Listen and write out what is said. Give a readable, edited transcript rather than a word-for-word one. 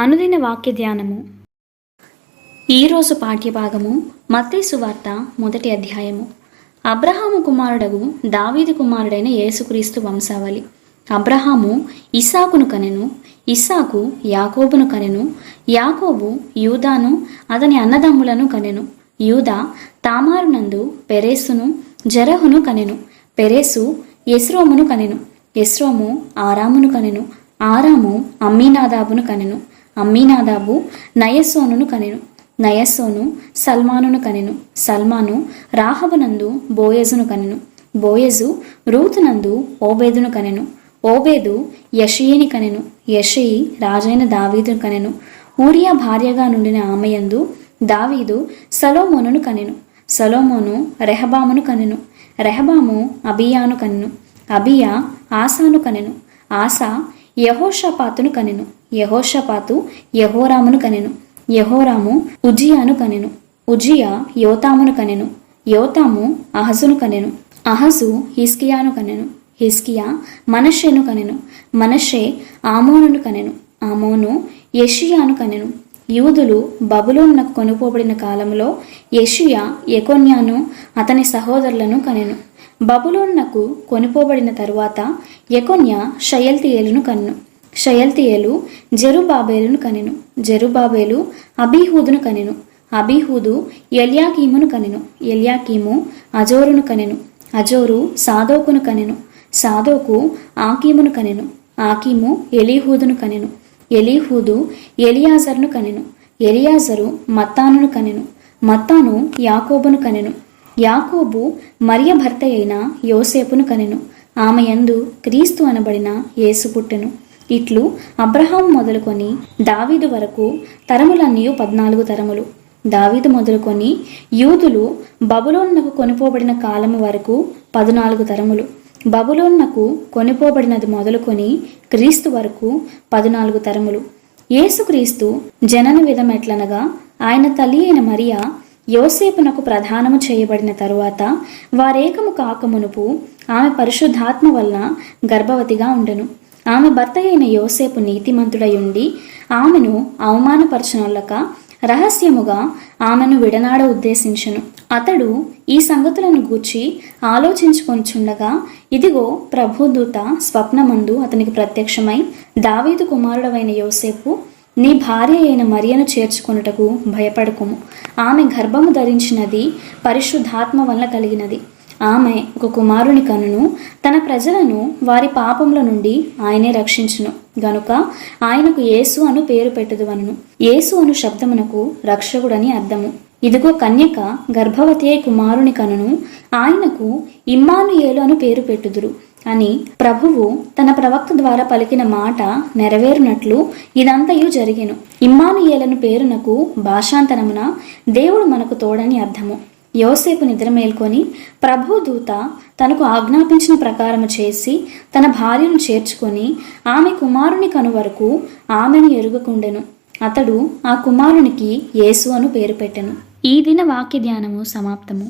అనుదిన వాక్య ధ్యానము. ఈరోజు పాఠ్యభాగము మత్తయి సువార్త 1వ అధ్యాయము. అబ్రహాము కుమారుడగు దావీదు కుమారుడైన యేసుక్రీస్తు వంశావళి. అబ్రహాము ఇస్సాకును కనెను, ఇస్సాకు యాకోబును కనెను, యాకోబు యూదాను అతని అన్నదమ్ములను కనెను, యూదా తామారునందు పెరేసును జెరహును కనెను, పెరేసు ఎస్రోమును కనెను, ఎస్రోము ఆరామును కనెను, ఆరాము అమ్మీనాదాబును కనెను, అమ్మీనాదాబు నయస్సోనును కనెను, నయస్సోను సల్మానును కనెను, సల్మాను రాహబునందు బోయజును కనెను, బోయజు రూతునందు ఓబేదును కనెను, ఓబేదు యషయిని కనెను, యషయి రాజైన దావీదును కనెను, ఊరియా భార్యగా నుండిన ఆమెయందు దావీదు సలోమోనును కనెను, సలోమోను రెహబామును కనెను, రెహబాము అబియాను కనెను, అబియా ఆసాను కనెను, ఆసా యెహోషాపాతును కనెను, యెహోషాపాతు యెహోరామును కనెను, యెహోరాము ఉజ్జియాను కనెను, ఉజ్జియా యోతామును కనెను, యోతాము అహజును కనెను, అహజు హిజ్కియాను కనెను, హిజ్కియా మనష్షేను కనెను, మనష్షే ఆమోనును కనెను, ఆమోను యెషియాను కనెను. యూదులు బబులోనునకు కొనుపోబడిన కాలంలో యెషియా యెకొన్యాను అతని సహోదరులను కనెను. బబులోనునకు కొనుపోబడిన తరువాత యెకొన్యా షయల్తీయేలును కనెను, షయల్తీయేలు జెరుబాబేలును కనెను, జెరుబాబేలు అబీహూదును కనెను, అబీహూదు ఎల్యాకీమును కనెను, ఎల్యాకీము అజోరును కనెను, అజోరు సాదోకును కనెను, సాదోకు ఆకీమును కనెను, ఆకీము ఎలీహూదును కనెను, ఎలీహూదు ఎలియాజరును కనెను, ఎలియాజరు మత్తానును కనెను, మత్తాను యాకోబును కనెను, యాకోబు మరియ భర్త అయిన యోసేపును కనెను, ఆమె యందు క్రీస్తు అనబడిన యేసు పుట్టెను. ఇట్లు అబ్రహాము మొదలుకొని దావీదు వరకు తరములన్నీ 14 తరములు. దావీదు మొదలుకొని యూదులు బబులోనునకు కొనిపోబడిన కాలము వరకు 14 తరములు. బబులోనునకు కొనిపోబడినది మొదలుకొని క్రీస్తు వరకు 14 తరములు. యేసుక్రీస్తు జనన విధమెట్లనగా ఆయన తల్లి అయిన మరియా యోసేపునకు ప్రధానము చేయబడిన తరువాత వారేకము కాకమునుపు ఆమె పరిశుద్ధాత్మ వలన గర్భవతిగా ఉండెను. ఆమె భర్త అయిన యోసేపు నీతిమంతుడై ఉండి ఆమెను అవమానపరచనొల్లక రహస్యముగా ఆమెను విడనాడ ఉద్దేశించెను. అతడు ఈ సంగతులను గూర్చి ఆలోచించుకొనుచుండగా ఇదిగో ప్రభుదూత స్వప్నమందు అతనికి ప్రత్యక్షమై, దావీదు కుమారుడవైన యోసేపు, నీ భార్య అయిన మరియను చేర్చుకొనుటకు భయపడకుము. ఆమె గర్భము ధరించినది పరిశుద్ధాత్మ వలన కలిగినది. ఆమె ఒక కుమారుని కనును, తన ప్రజలను వారి పాపముల నుండి ఆయనే రక్షించును గనుక ఆయనకు యేసు అను పేరు పెట్టుదువనును. యేసు అను శబ్దమునకు రక్షకుడని అర్థము. ఇదిగో కన్యక గర్భవతి అయి కుమారుని కనును, ఆయనకు ఇమ్మానుయేలు అను పేరు పెట్టుదురు అని ప్రభువు తన ప్రవక్త ద్వారా పలికిన మాట నెరవేరునట్లు ఇదంతయు జరిగెను. ఇమ్మానుయేలను పేరునకు భాషాంతరమున దేవుడు మనకు తోడని అర్థము. యోసేపు నిద్ర మేల్కొని ప్రభుదూత తనకు ఆజ్ఞాపించిన ప్రకారము చేసి తన భార్యను చేర్చుకొని ఆమె కుమారుని కను వరకు ఆమెను ఎరుగకుండెను. అతడు ఆ కుమారునికి యేసు అను పేరు పెట్టెను. ఈ దిన వాక్య ధ్యానము సమాప్తము.